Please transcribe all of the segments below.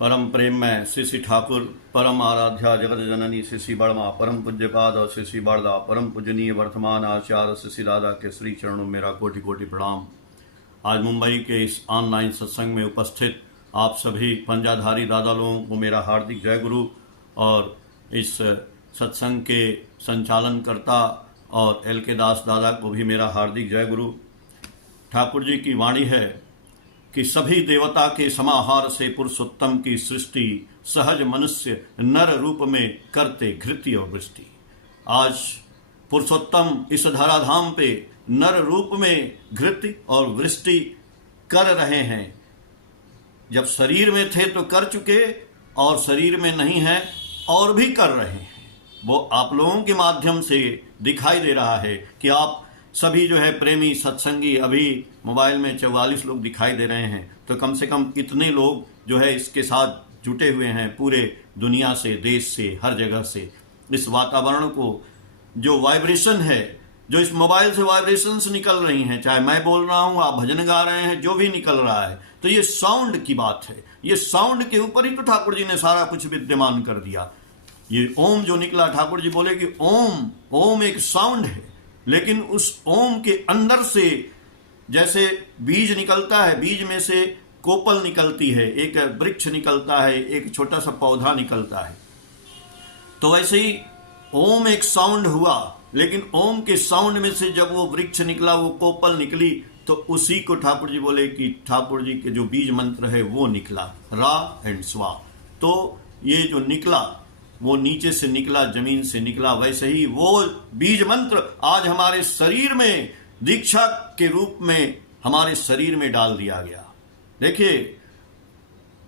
परम प्रेम में श्री श्री ठाकुर परम आराध्या जगत जननी श्री श्री बड़मा परम पूज्यपाद और श्री श्री बड़दा परम पूजनीय वर्तमान आचार्य श्री श्री दादा के श्री चरणों में मेरा कोटि कोटि प्रणाम। आज मुंबई के इस ऑनलाइन सत्संग में उपस्थित आप सभी पंजाधारी दादा लोगों को मेरा हार्दिक जय गुरु और इस सत्संग के संचालनकर्ता और एल के दास दादा को भी मेरा हार्दिक जय गुरु। ठाकुर जी की वाणी है कि सभी देवता के समाहार से पुरुषोत्तम की सृष्टि सहज मनुष्य नर रूप में करते घृति और वृष्टि। आज पुरुषोत्तम इस धराधाम पे नर रूप में घृति और वृष्टि कर रहे हैं। जब शरीर में थे तो कर चुके और शरीर में नहीं है और भी कर रहे हैं। वो आप लोगों के माध्यम से दिखाई दे रहा है कि आप सभी जो है प्रेमी सत्संगी, अभी मोबाइल में 44 लोग दिखाई दे रहे हैं, तो कम से कम इतने लोग जो है इसके साथ जुटे हुए हैं पूरे दुनिया से, देश से, हर जगह से। इस वातावरण को जो वाइब्रेशन है, जो इस मोबाइल से वाइब्रेशंस निकल रही हैं, चाहे मैं बोल रहा हूँ, आप भजन गा रहे हैं, जो भी निकल रहा है, तो ये साउंड की बात है। ये साउंड के ऊपर ही तो ठाकुर जी ने सारा कुछ विद्यमान कर दिया। ये ओम जो निकला, ठाकुर जी बोले कि ओम एक साउंड है, लेकिन उस ओम के अंदर से जैसे बीज निकलता है, बीज में से कोपल निकलती है, एक वृक्ष निकलता है, एक छोटा सा पौधा निकलता है, तो वैसे ही ओम एक साउंड हुआ। लेकिन ओम के साउंड में से जब वो वृक्ष निकला, वो कोपल निकली, तो उसी को ठाकुर जी बोले कि ठाकुर जी के जो बीज मंत्र है वो निकला, रा एंड स्वा। तो ये जो निकला वो नीचे से निकला, जमीन से निकला, वैसे ही वो बीज मंत्र आज हमारे शरीर में दीक्षा के रूप में हमारे शरीर में डाल दिया गया। देखिए,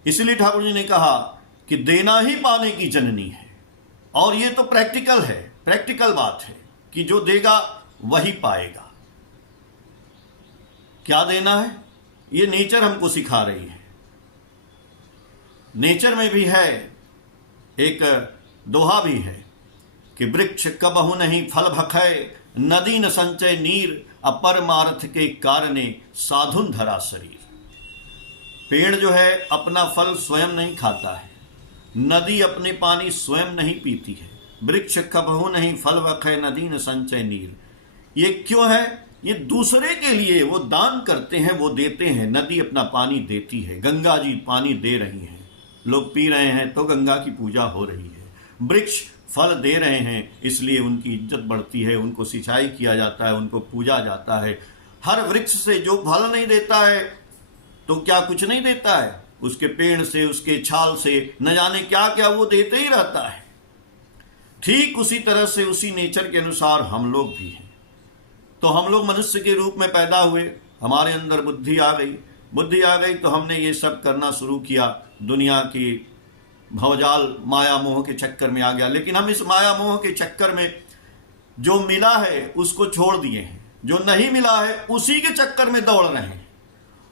इसलिए ठाकुर जी ने कहा कि देना ही पाने की जननी है। और ये तो प्रैक्टिकल है, प्रैक्टिकल बात है कि जो देगा वही पाएगा। क्या देना है, ये नेचर हमको सिखा रही है। नेचर में भी है, एक दोहा भी है कि वृक्ष कबहु नहीं फल भखै, नदी न संचय नीर, अपरमार्थ के कारणे साधुन धरा शरीर। पेड़ जो है अपना फल स्वयं नहीं खाता है, नदी अपने पानी स्वयं नहीं पीती है। वृक्ष कबहु नहीं फल भखै, नदी न संचय नीर। ये क्यों है? ये दूसरे के लिए वो दान करते हैं, वो देते हैं। नदी अपना पानी देती है, गंगा जी पानी दे रही हैं, लोग पी रहे हैं तो गंगा की पूजा हो रही है। वृक्ष फल दे रहे हैं, इसलिए उनकी इज्जत बढ़ती है, उनको सिंचाई किया जाता है, उनको पूजा जाता है। हर वृक्ष से जो फल नहीं देता है तो क्या कुछ नहीं देता है? उसके पेड़ से, उसके छाल से, न जाने क्या क्या वो देते ही रहता है। ठीक उसी तरह से, उसी नेचर के अनुसार हम लोग भी हैं। तो हम लोग मनुष्य के रूप में पैदा हुए, हमारे अंदर बुद्धि आ गई तो हमने ये सब करना शुरू किया। दुनिया की भवजाल माया मोह के चक्कर में आ गया। लेकिन हम इस माया मोह के चक्कर में जो मिला है उसको छोड़ दिए हैं, जो नहीं मिला है उसी के चक्कर में दौड़ रहे हैं,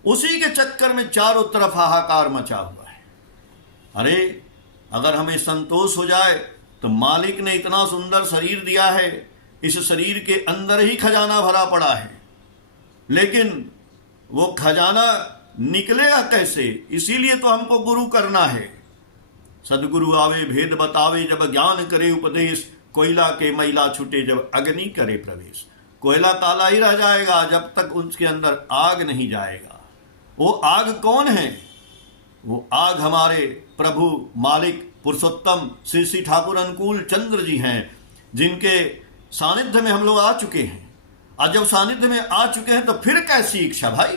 उसी के चक्कर में चारों तरफ हाहाकार मचा हुआ है। अरे अगर हमें संतोष हो जाए तो मालिक ने इतना सुंदर शरीर दिया है, इस शरीर के अंदर ही खजाना भरा पड़ा है, लेकिन वो खजाना निकलेगा कैसे? इसीलिए तो हमको गुरु करना है। सदगुरु आवे भेद बतावे, जब ज्ञान करे उपदेश, कोयला के मैला छूटे जब अग्नि करे प्रवेश। कोयला काला ही रह जाएगा जब तक उसके अंदर आग नहीं जाएगा। वो आग कौन है? वो आग हमारे प्रभु मालिक पुरुषोत्तम श्री श्री ठाकुर अनुकूल चंद्र जी हैं, जिनके सानिध्य में हम लोग आ चुके हैं। और जब सानिध्य में आ चुके हैं तो फिर कैसी इच्छा भाई?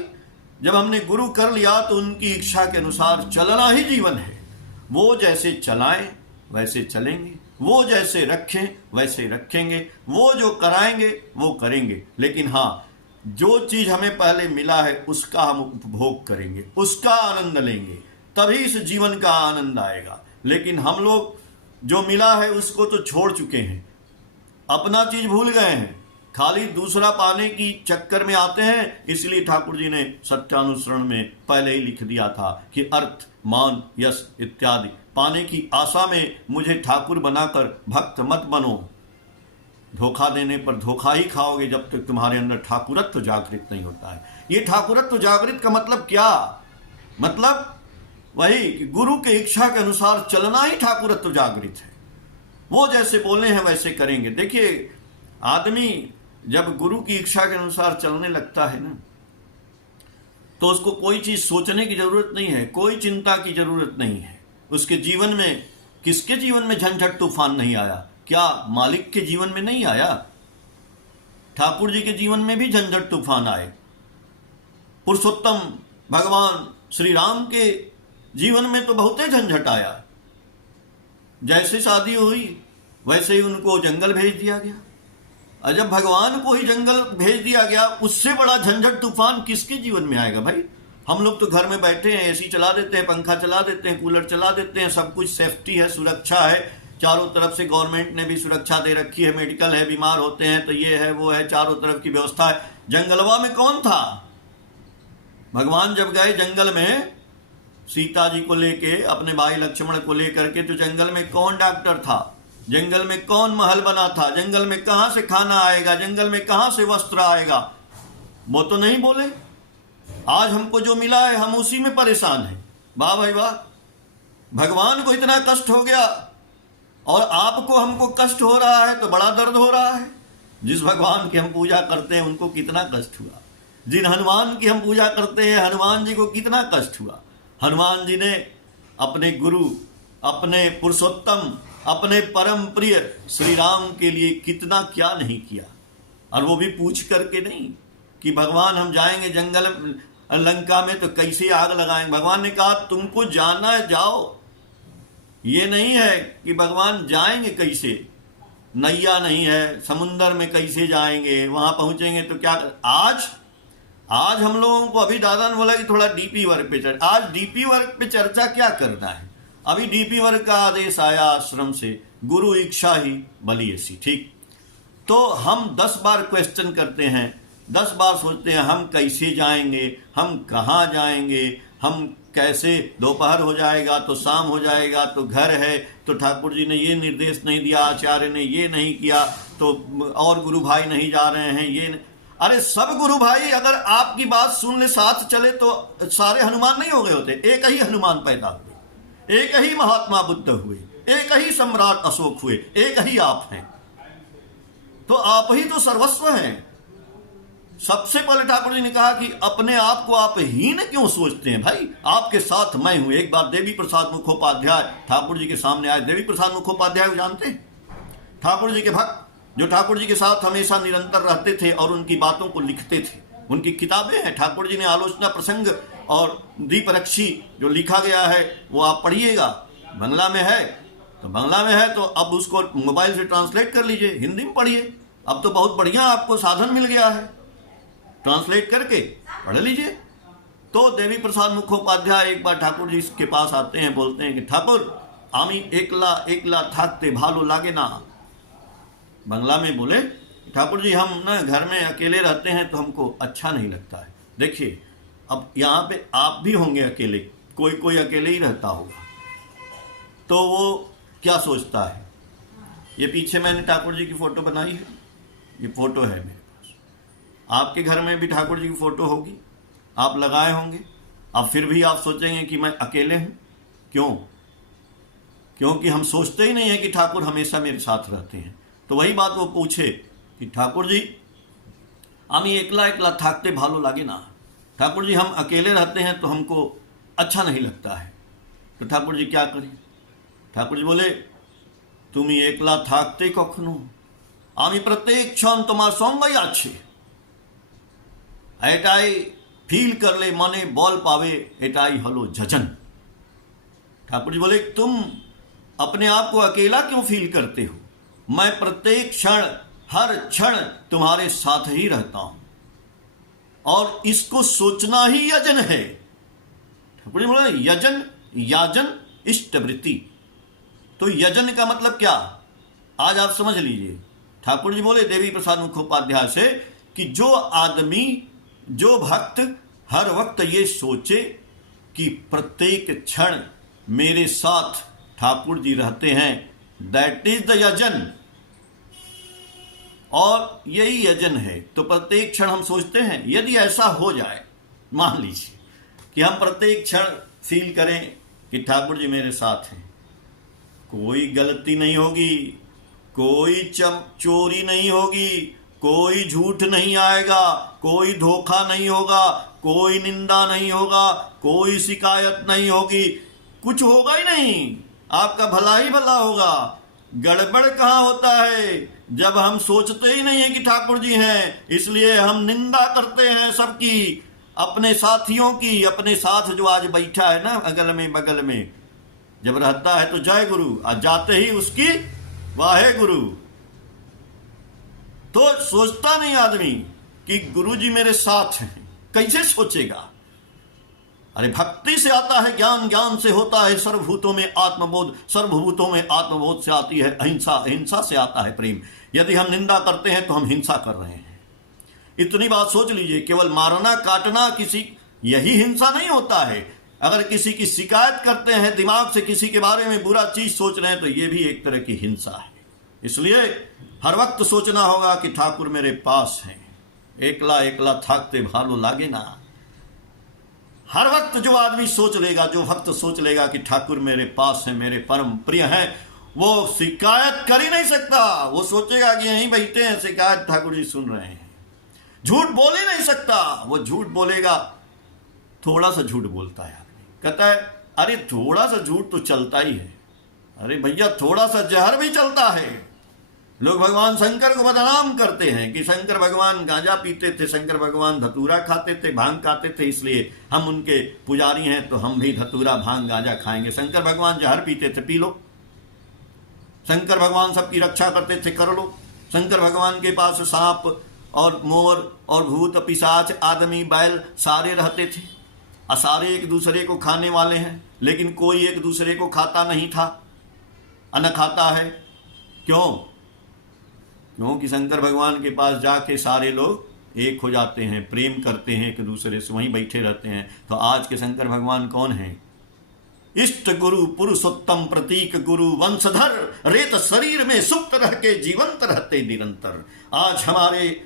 जब हमने गुरु कर लिया तो उनकी इच्छा के अनुसार चलना ही जीवन है। वो जैसे चलाएं वैसे चलेंगे, वो जैसे रखें वैसे रखेंगे, वो जो कराएंगे वो करेंगे। लेकिन हाँ, जो चीज हमें पहले मिला है उसका हम उपभोग करेंगे, उसका आनंद लेंगे, तभी इस जीवन का आनंद आएगा। लेकिन हम लोग जो मिला है उसको तो छोड़ चुके हैं, अपना चीज भूल गए हैं, खाली दूसरा पाने की चक्कर में आते हैं। इसलिए ठाकुर जी ने सत्यानुसरण में पहले ही लिख दिया था कि अर्थ, मान, यश इत्यादि पाने की आशा में मुझे ठाकुर बनाकर भक्त मत बनो। धोखा देने पर धोखा ही खाओगे जब तक तुम्हारे अंदर ठाकुरत्व जागृत नहीं होता है। ये ठाकुरत्व जागृत का मतलब क्या? मतलब वही कि गुरु के इच्छा के अनुसार चलना ही ठाकुरत्व जागृत है। वो जैसे बोले हैं वैसे करेंगे। देखिए, आदमी जब गुरु की इच्छा के अनुसार चलने लगता है ना, तो उसको कोई चीज सोचने की जरूरत नहीं है, कोई चिंता की जरूरत नहीं है। उसके जीवन में, किसके जीवन में झंझट तूफान नहीं आया? क्या मालिक के जीवन में नहीं आया? ठाकुर जी के जीवन में भी झंझट तूफान आए। पुरुषोत्तम भगवान श्री राम के जीवन में तो बहुत झंझट आया। जैसे शादी हुई वैसे ही उनको जंगल भेज दिया गया। और जब भगवान को ही जंगल भेज दिया गया, उससे बड़ा झंझट तूफान किसके जीवन में आएगा भाई? हम लोग तो घर में बैठे हैं, एसी चला देते हैं, पंखा चला देते हैं, कूलर चला देते हैं, सब कुछ सेफ्टी है, सुरक्षा है, चारों तरफ से गवर्नमेंट ने भी सुरक्षा दे रखी है, मेडिकल है, बीमार होते हैं तो ये है वो है, चारों तरफ की व्यवस्था है। जंगलवा में कौन था? भगवान जब गए जंगल में सीता जी को लेके, अपने भाई लक्ष्मण को लेकर के, तो जंगल में कौन डॉक्टर था? जंगल में कौन महल बना था? जंगल में कहां से खाना आएगा? जंगल में कहां से वस्त्र आएगा? वो तो नहीं बोले। आज हमको जो मिला है हम उसी में परेशान हैं। वाह भाई वाह, भगवान को इतना कष्ट हो गया और आपको हमको कष्ट हो रहा है तो बड़ा दर्द हो रहा है। जिस भगवान की हम पूजा करते हैं उनको कितना कष्ट हुआ, जिन हनुमान की हम पूजा करते हैं हनुमान जी को कितना कष्ट हुआ। हनुमान जी ने अपने गुरु, अपने पुरुषोत्तम, अपने परम प्रिय श्री राम के लिए कितना क्या नहीं किया। और वो भी पूछ करके नहीं कि भगवान हम जाएंगे जंगल लंका में तो कैसे आग लगाएंगे। भगवान ने कहा तुमको जाना है जाओ। ये नहीं है कि भगवान जाएंगे कैसे, नैया नहीं है, समुंदर में कैसे जाएंगे, वहां पहुंचेंगे तो क्या। आज हम लोगों को, अभी दादा ने बोला कि थोड़ा डीपी वर्क पे चर्चा, आज डीपी वर्क पे चर्चा क्या करना है? अभी डीपी वर्क का आदेश आया आश्रम से, गुरु इच्छा ही बलियसी। ठीक, तो हम 10 बार क्वेश्चन करते हैं, 10 बार सोचते हैं हम कैसे जाएंगे, हम कहाँ जाएंगे, हम कैसे, दोपहर हो जाएगा तो शाम हो जाएगा तो घर है, तो ठाकुर जी ने ये निर्देश नहीं दिया, आचार्य ने ये नहीं किया, तो और गुरु भाई नहीं जा रहे हैं, ये अरे सब गुरु भाई अगर आपकी बात सुन ले, साथ चले तो सारे हनुमान नहीं हो गए होते। एक ही हनुमान पैदा हुए, एक ही महात्मा बुद्ध हुए, एक ही सम्राट अशोक हुए, एक ही आप हैं। तो आप ही तो सर्वस्व हैं। सबसे पहले ठाकुर जी ने कहा कि अपने आप को आप हीन क्यों सोचते हैं भाई, आपके साथ मैं हूं। एक बार देवी प्रसाद मुखोपाध्याय ठाकुर जी के सामने आए। देवी प्रसाद मुखोपाध्याय को जानते हैं? ठाकुर जी के भक्त, जो ठाकुर जी के साथ हमेशा निरंतर रहते थे और उनकी बातों को लिखते थे। उनकी किताबें हैं, ठाकुर जी ने आलोचना प्रसंग और दीपरक्षी जो लिखा गया है वो आप पढ़िएगा। बांग्ला में है तो बांग्ला में है, तो अब उसको मोबाइल से ट्रांसलेट कर लीजिए, हिंदी में पढ़िए। अब तो बहुत बढ़िया आपको साधन मिल गया है, ट्रांसलेट करके पढ़ लीजिए। तो देवी प्रसाद मुखोपाध्याय एक बार ठाकुर जी के पास आते हैं, बोलते हैं कि ठाकुर आमी एकला एकला थाकते भालो लागे ना। बांग्ला में बोले ठाकुर जी हम ना घर में अकेले रहते हैं तो हमको अच्छा नहीं लगता है। देखिए अब यहाँ पे आप भी होंगे अकेले, कोई अकेले ही रहता होगा, तो वो क्या सोचता है। ये पीछे मैंने ठाकुर जी की फोटो बनाई है, ये फोटो है मेरे पास। आपके घर में भी ठाकुर जी की फोटो होगी, आप लगाए होंगे। अब फिर भी आप सोचेंगे कि मैं अकेले हूं। क्यों? क्योंकि हम सोचते ही नहीं है कि ठाकुर हमेशा मेरे साथ रहते हैं। तो वही बात वो पूछे कि ठाकुर जी आमी एकला एकला थाकते भालो लागे ना। ठाकुर जी हम अकेले रहते हैं तो हमको अच्छा नहीं लगता है, तो ठाकुर जी क्या करें। ठाकुर जी बोले তুমি একলা থাকতে কখনো আমি প্রত্যেক क्षण তোমার সঙ্গই আছে, এটাই ফিল করলে মনে বল পাবে, এটাই হলো যজন। ठाकुर जी बोले तुम अपने आप को अकेला क्यों फील करते हो, मैं प्रत्येक क्षण हर क्षण तुम्हारे साथ ही रहता हूं और इसको सोचना ही यजन है। ठाकुर जी बोले यजन याजन इष्टवृत्ति, तो यजन का मतलब क्या आज आप समझ लीजिए। ठाकुर जी बोले देवी प्रसाद मुखोपाध्याय से कि जो आदमी, जो भक्त हर वक्त ये सोचे कि प्रत्येक क्षण मेरे साथ ठाकुर जी रहते हैं, दैट इज द यजन। और यही यजन है। तो प्रत्येक क्षण हम सोचते हैं, यदि ऐसा हो जाए, मान लीजिए कि हम प्रत्येक क्षण फील करें कि ठाकुर जी मेरे साथ हैं, कोई गलती नहीं होगी, कोई चोरी नहीं होगी, कोई झूठ नहीं आएगा, कोई धोखा नहीं होगा, कोई निंदा नहीं होगा, कोई शिकायत नहीं होगी, कुछ होगा ही नहीं, आपका भला ही भला होगा। गड़बड़ कहाँ होता है? जब हम सोचते ही नहीं है कि ठाकुर जी हैं, इसलिए हम निंदा करते हैं सबकी, अपने साथियों की, अपने साथ जो आज बैठा है ना अगल में बगल में, जब रहता है तो जय गुरु, आज जाते ही उसकी वाहे गुरु। तो सोचता नहीं आदमी कि गुरु जी मेरे साथ हैं, कैसे सोचेगा? अरे भक्ति से आता है ज्ञान, ज्ञान से होता है सर्वभूतों में आत्मबोध, सर्वभूतों में आत्मबोध से आती है अहिंसा, अहिंसा से आता है प्रेम। यदि हम निंदा करते हैं तो हम हिंसा कर रहे हैं। इतनी बात सोच लीजिए, केवल मारना काटना किसी, यही हिंसा नहीं होता है। अगर किसी की शिकायत करते हैं, दिमाग से किसी के बारे में बुरा चीज सोच रहे हैं, तो ये भी एक तरह की हिंसा है। इसलिए हर वक्त सोचना होगा कि ठाकुर मेरे पास हैं, एकला एकला थाकते भालो लागे ना। हर वक्त जो आदमी सोच लेगा, जो भक्त सोच लेगा कि ठाकुर मेरे पास है, मेरे परम प्रिय है, वो शिकायत कर ही नहीं सकता। वो सोचेगा कि यहीं बैठे हैं, शिकायत ठाकुर जी सुन रहे हैं। झूठ बोल ही नहीं सकता, वो झूठ बोलेगा, थोड़ा सा झूठ बोलता है आदमी, कहता है अरे थोड़ा सा झूठ तो चलता ही है। अरे भैया थोड़ा सा जहर भी चलता है। लोग भगवान शंकर को बदनाम करते हैं कि शंकर भगवान गांजा पीते थे, शंकर भगवान धतूरा खाते थे, भांग खाते थे, इसलिए हम उनके पुजारी हैं तो हम भी धतूरा भांग गांजा खाएंगे। शंकर भगवान जहर पीते थे, पी लो। शंकर भगवान सबकी रक्षा करते थे, कर लो। शंकर भगवान के पास सांप और मोर और भूत पिशाच आदमी बैल सारे रहते थे, और सारे एक दूसरे को खाने वाले हैं, लेकिन कोई एक दूसरे को खाता नहीं था, न खाता है। क्यों? क्योंकि शंकर भगवान के पास जाके सारे लोग एक हो जाते हैं, प्रेम करते हैं एक दूसरे से, वहीं बैठे रहते हैं। तो आज के शंकर भगवान कौन हैं? इष्ट गुरु, पुरुषोत्तम, प्रतीक गुरु, वंशधर, रेत शरीर में सुप्त रह के जीवंत रहते निरंतर। आज हमारे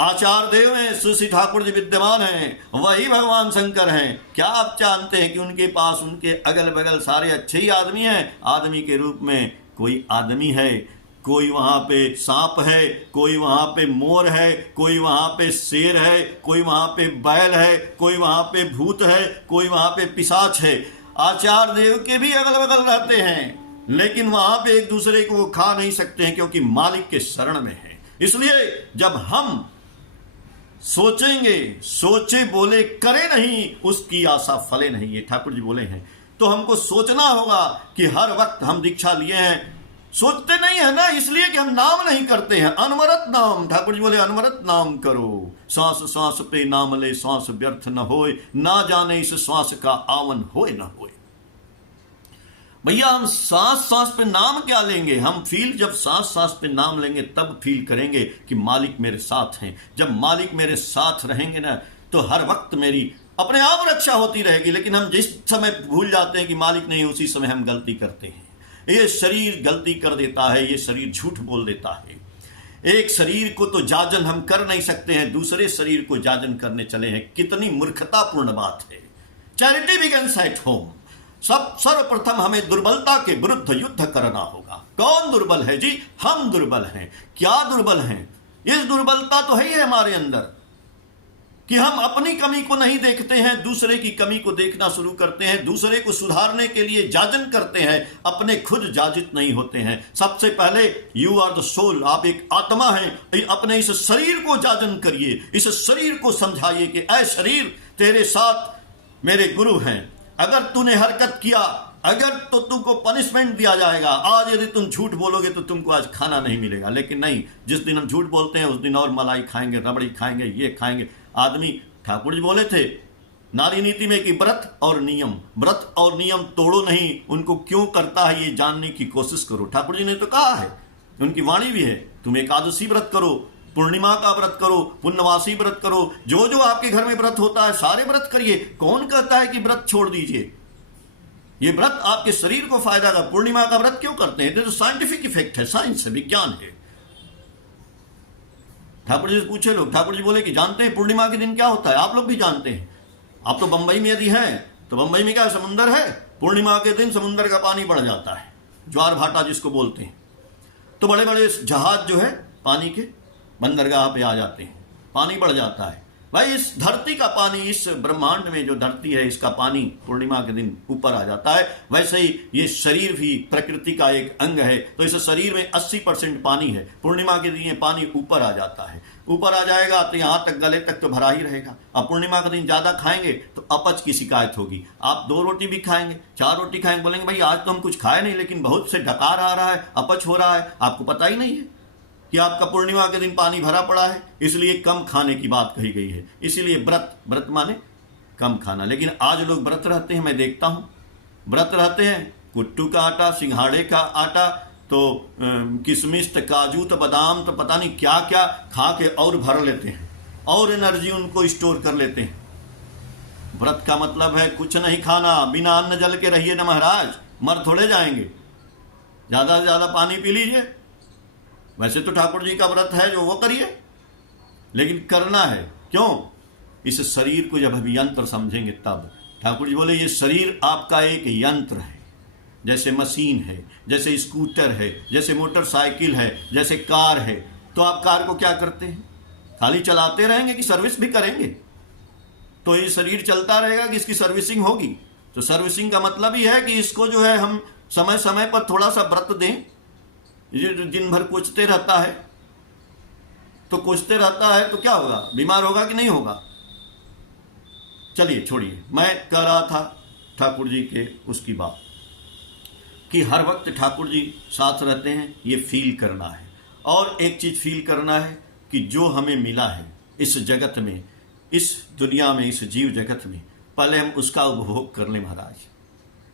आचार्य देव में श्री ठाकुर जी विद्यमान हैं, वही भगवान शंकर हैं। क्या आप जानते हैं कि उनके पास उनके अगल बगल सारे अच्छे ही आदमी हैं? आदमी के रूप में कोई आदमी है, कोई वहां पे सांप है, कोई वहां पे मोर है, कोई वहां पे शेर है, कोई वहां पे बैल है, कोई वहां पे भूत है, कोई वहां पे पिशाच है। आचार्य देव के भी अगल बगल रहते हैं, लेकिन वहां पे एक दूसरे को खा नहीं सकते हैं, क्योंकि मालिक के शरण में है। इसलिए जब हम सोचेंगे, सोचे बोले करे नहीं, उसकी आशा फले नहीं, ये ठाकुर जी बोले हैं। तो हमको सोचना होगा कि हर वक्त हम दीक्षा लिए हैं, सोचते नहीं है ना, इसलिए कि हम नाम नहीं करते हैं। अनवरत नाम, ठाकुर जी बोले अनवरत नाम करो, सांस सांस पे नाम ले, सांस व्यर्थ न होए, ना जाने इस श्वास का आवन होए न होए। भैया हम सांस सांस पे नाम क्या लेंगे? हम फील जब सांस सांस पे नाम लेंगे तब फील करेंगे कि मालिक मेरे साथ हैं। जब मालिक मेरे साथ रहेंगे ना, तो हर वक्त मेरी अपने आप रक्षा होती रहेगी। लेकिन हम जिस समय भूल जाते हैं कि मालिक नहीं, उसी समय हम गलती करते हैं। ये शरीर गलती कर देता है, ये शरीर झूठ बोल देता है। एक शरीर को तो जाजन हम कर नहीं सकते हैं, दूसरे शरीर को जाजन करने चले हैं। कितनी मूर्खतापूर्ण बात है। Charity begins at home. सब सर्वप्रथम हमें दुर्बलता के विरुद्ध युद्ध करना होगा। कौन दुर्बल है जी? हम दुर्बल हैं। क्या दुर्बल हैं? इस दुर्बलता तो है ही हमारे अंदर कि हम अपनी कमी को नहीं देखते हैं, दूसरे की कमी को देखना शुरू करते हैं, दूसरे को सुधारने के लिए जाजन करते हैं, अपने खुद जाजित नहीं होते हैं। सबसे पहले यू आर द सोल, आप एक आत्मा हैं। अपने इस शरीर को जाजन करिए, इस शरीर को समझाइए कि ऐ शरीर, तेरे साथ मेरे गुरु हैं। अगर तूने हरकत किया, अगर तो तुमको पनिशमेंट दिया जाएगा। आज यदि तुम झूठ बोलोगे तो तुमको आज खाना नहीं मिलेगा, लेकिन नहीं, जिस दिन हम झूठ बोलते हैं उस दिन और मलाई खाएंगे, रबड़ी खाएंगे, ये खाएंगे। आदमी, ठाकुर जी बोले थे नारी नीति में कि व्रत और नियम, व्रत और नियम तोड़ो नहीं, उनको क्यों करता है ये जानने की कोशिश करो। ठाकुर जी ने तो कहा है, उनकी वाणी भी है, तुम एकादशी व्रत करो, पूर्णिमा का व्रत करो, पुण्यवासी व्रत करो, जो जो आपके घर में व्रत होता है सारे व्रत करिए। कौन कहता है कि व्रत छोड़ दीजिए? ये व्रत आपके शरीर को फायदा का। पूर्णिमा का व्रत क्यों करते हैं? तो साइंटिफिक इफेक्ट है, साइंस है, विज्ञान है। ठाकुर जी से पूछे लोग, ठाकुर जी बोले कि जानते हैं पूर्णिमा के दिन क्या होता है? आप लोग भी जानते हैं। आप तो बंबई में यदि हैं तो बंबई में क्या समुंदर है? पूर्णिमा के दिन समुंदर का पानी बढ़ जाता है, ज्वार भाटा जिसको बोलते हैं। तो बड़े बड़े जहाज जो है पानी के बंदरगाह पे आ जाते हैं, पानी बढ़ जाता है। भाई इस धरती का पानी, इस ब्रह्मांड में जो धरती है इसका पानी पूर्णिमा के दिन ऊपर आ जाता है। वैसे ही ये शरीर भी प्रकृति का एक अंग है, तो इस शरीर में 80% पानी है। पूर्णिमा के दिन ये पानी ऊपर आ जाता है, ऊपर आ जाएगा तो यहाँ तक गले तक तो भरा ही रहेगा। अब पूर्णिमा के दिन ज्यादा खाएंगे तो अपच की शिकायत होगी। आप 2 रोटी भी खाएंगे, 4 रोटी खाएंगे, बोलेंगे भाई आज तो हम कुछ खाए नहीं लेकिन बहुत से डकार आ रहा है, अपच हो रहा है। आपको पता ही नहीं है कि आपका पूर्णिमा के दिन पानी भरा पड़ा है, इसलिए कम खाने की बात कही गई है। इसीलिए व्रत माने कम खाना। लेकिन आज लोग व्रत रहते हैं, मैं देखता हूं व्रत रहते हैं, कुट्टू का आटा, सिंघाड़े का आटा, तो किशमिश, तो काजू, तो बादाम, तो पता नहीं क्या क्या खा के और भर लेते हैं और एनर्जी उनको स्टोर कर लेते हैं। व्रत का मतलब है कुछ नहीं खाना, बिना अन्न जल के रहिए ना महाराज, मर थोड़े जाएंगे। ज्यादा से ज्यादा पानी पी लीजिए। वैसे तो ठाकुर जी का व्रत है जो वो करिए, लेकिन करना है क्यों? इस शरीर को जब हम यंत्र समझेंगे तब। ठाकुर जी बोले ये शरीर आपका एक यंत्र है, जैसे मशीन है, जैसे स्कूटर है, जैसे मोटरसाइकिल है, जैसे कार है। तो आप कार को क्या करते हैं? खाली चलाते रहेंगे कि सर्विस भी करेंगे? तो ये शरीर चलता रहेगा कि इसकी सर्विसिंग होगी? तो सर्विसिंग का मतलब ही है कि इसको जो है हम समय समय पर थोड़ा सा व्रत दें। ये दिन भर कोचते रहता है, तो कोचते रहता है तो क्या होगा? बीमार होगा कि नहीं होगा? चलिए छोड़िए, मैं कह रहा था ठाकुर जी के उसकी बात कि हर वक्त ठाकुर जी साथ रहते हैं, ये फील करना है। और एक चीज फील करना है कि जो हमें मिला है इस जगत में, इस दुनिया में, इस जीव जगत में, पहले हम उसका उपभोग कर लें महाराज।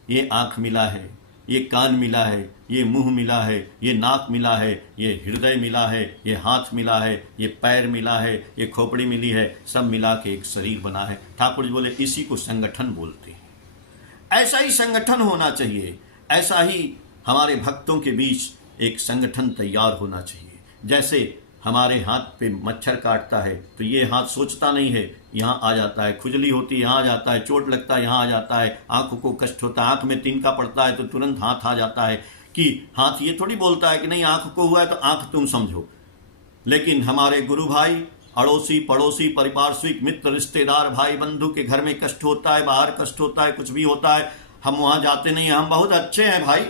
ये आंख मिला है, ये कान मिला है, ये मुंह मिला है, ये नाक मिला है, ये हृदय मिला है, ये हाथ मिला है, ये पैर मिला है, ये खोपड़ी मिली है, सब मिला के एक शरीर बना है। ठाकुर जी बोले इसी को संगठन बोलते हैं। ऐसा ही संगठन होना चाहिए, ऐसा ही हमारे भक्तों के बीच एक संगठन तैयार होना चाहिए। जैसे हमारे हाथ पे मच्छर काटता है तो ये हाथ सोचता नहीं है, यहाँ आ जाता है, खुजली होती है यहाँ आ जाता है, चोट लगता है यहाँ आ जाता है, आंखों को कष्ट होता है, आंख में तिनका पड़ता है तो तुरंत हाथ आ जाता है। कि हाथ ये थोड़ी बोलता है कि नहीं आंख को हुआ है तो आंख तुम समझो। लेकिन हमारे गुरु भाई, अड़ोसी पड़ोसी, परिपार्श्विक मित्र, रिश्तेदार, भाई बंधु के घर में कष्ट होता है, बाहर कष्ट होता है, कुछ भी होता है, हम वहाँ जाते नहीं हैं। हम बहुत अच्छे हैं भाई,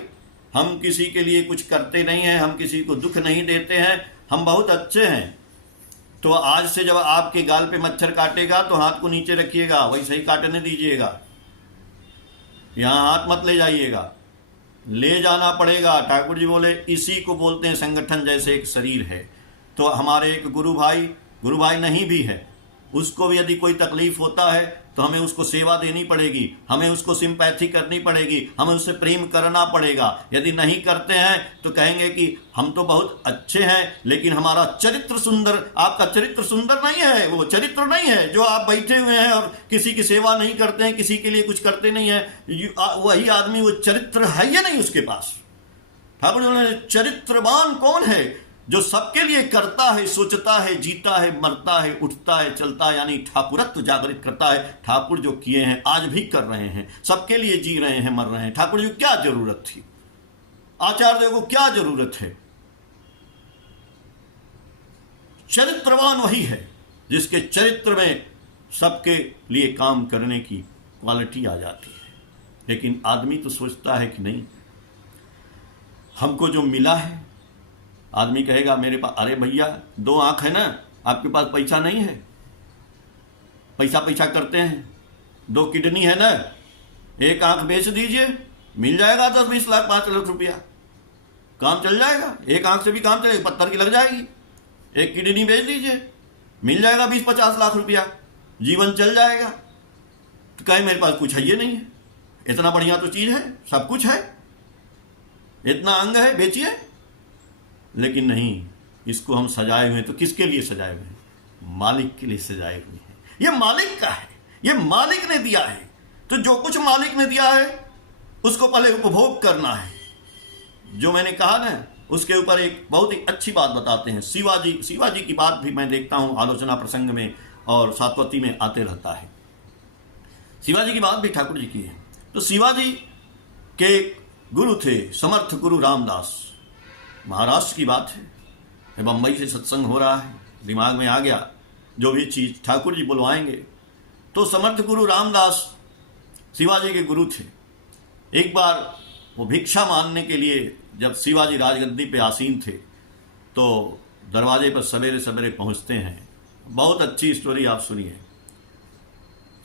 हम किसी के लिए कुछ करते नहीं हैं, हम किसी को दुख नहीं देते हैं, हम बहुत अच्छे हैं। तो आज से जब आपके गाल पे मच्छर काटेगा तो हाथ को नीचे रखिएगा, वैसे ही काटने दीजिएगा, यहां हाथ मत ले जाइएगा, ले जाना पड़ेगा। ठाकुर जी बोले इसी को बोलते हैं संगठन। जैसे एक शरीर है तो हमारे एक गुरु भाई नहीं भी है, उसको भी यदि कोई तकलीफ होता है तो हमें उसको सेवा देनी पड़ेगी, हमें उसको सिंपैथी करनी पड़ेगी, हमें उससे प्रेम करना पड़ेगा। यदि नहीं करते हैं तो कहेंगे कि हम तो बहुत अच्छे हैं लेकिन हमारा चरित्र सुंदर। आपका चरित्र सुंदर नहीं है, वो चरित्र नहीं है। जो आप बैठे हुए हैं और किसी की सेवा नहीं करते हैं, किसी के लिए कुछ करते नहीं है, वही आदमी वो चरित्र है या नहीं उसके पास। ठाकुर जी चरित्रवान कौन है? जो सबके लिए करता है, सोचता है, जीता है, मरता है, उठता है, चलता है, यानी ठाकुरत्व जागृत करता है। ठाकुर जो किए हैं आज भी कर रहे हैं, सबके लिए जी रहे हैं, मर रहे हैं। ठाकुर जी को क्या जरूरत थी? आचार्य को क्या जरूरत है? चरित्रवान वही है जिसके चरित्र में सबके लिए काम करने की क्वालिटी आ जाती है। लेकिन आदमी तो सोचता है कि नहीं, हमको जो मिला है, आदमी कहेगा मेरे पास, अरे भैया 2 आंख है ना, आपके पास पैसा नहीं है? पैसा करते हैं, 2 किडनी है ना, 1 आंख बेच दीजिए, मिल जाएगा 10-20 लाख 5 लाख रुपया, काम चल जाएगा। 1 आंख से भी काम चलेगा, पत्थर की लग जाएगी। 1 किडनी बेच दीजिए, मिल जाएगा 20-50 लाख रुपया, जीवन चल जाएगा। तो कहे मेरे पास कुछ है ये नहीं है। इतना बढ़िया तो चीज है, सब कुछ है, इतना अंग है, बेचिए। लेकिन नहीं, इसको हम सजाए हुए हैं। तो किसके लिए सजाए हुए हैं? मालिक के लिए सजाए हुए हैं। ये मालिक का है, ये मालिक ने दिया है। तो जो कुछ मालिक ने दिया है उसको पहले उपभोग करना है। जो मैंने कहा ना, उसके ऊपर एक बहुत ही अच्छी बात बताते हैं शिवाजी की बात भी मैं देखता हूं आलोचना प्रसंग में और सात्वती में आते रहता है। शिवाजी की बात भी ठाकुर जी की है। तो शिवाजी के गुरु थे समर्थ गुरु रामदास। महाराष्ट्र की बात है, बम्बई से सत्संग हो रहा है, दिमाग में आ गया जो भी चीज ठाकुर जी बुलवाएंगे। तो समर्थ गुरु रामदास शिवाजी के गुरु थे। एक बार वो भिक्षा मांगने के लिए जब शिवाजी राजगद्दी पे आसीन थे तो दरवाजे पर सवेरे सवेरे पहुंचते हैं। बहुत अच्छी स्टोरी आप सुनिए।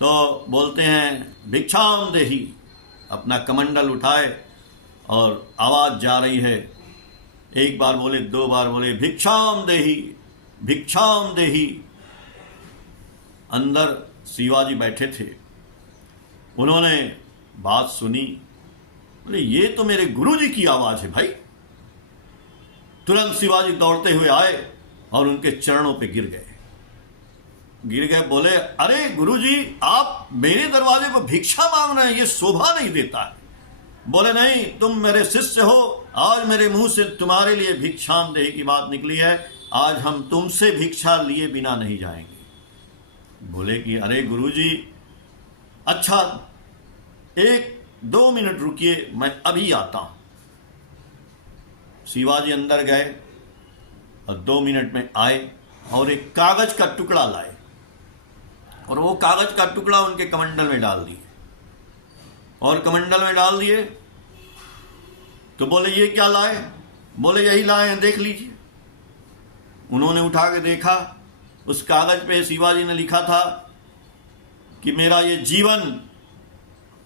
तो बोलते हैं भिक्षाम देही, अपना कमंडल उठाए और आवाज जा रही है। एक बार बोले, दो बार बोले, भिक्षाम देही, भिक्षाम देही। अंदर शिवाजी बैठे थे, उन्होंने बात सुनी, बोले ये तो मेरे गुरुजी की आवाज है भाई। तुरंत शिवाजी दौड़ते हुए आए और उनके चरणों पे गिर गए। बोले, अरे गुरुजी, आप मेरे दरवाजे पर भिक्षा मांग रहे हैं, ये शोभा नहीं देता है। बोले, नहीं, तुम मेरे शिष्य हो, आज मेरे मुंह से तुम्हारे लिए भिक्षाम देही की बात निकली है, आज हम तुमसे भिक्षा लिए बिना नहीं जाएंगे। बोले कि अरे गुरुजी, अच्छा 1-2 मिनट रुकिए, मैं अभी आता हूं। शिवाजी अंदर गए और 2 मिनट में आए और एक कागज का टुकड़ा लाए और वो कागज का टुकड़ा उनके कमंडल में डाल दिए। और कमंडल में डाल दिए तो बोले ये क्या लाए? बोले यही लाए हैं, देख लीजिए। उन्होंने उठा के देखा, उस कागज पे शिवाजी ने लिखा था कि मेरा ये जीवन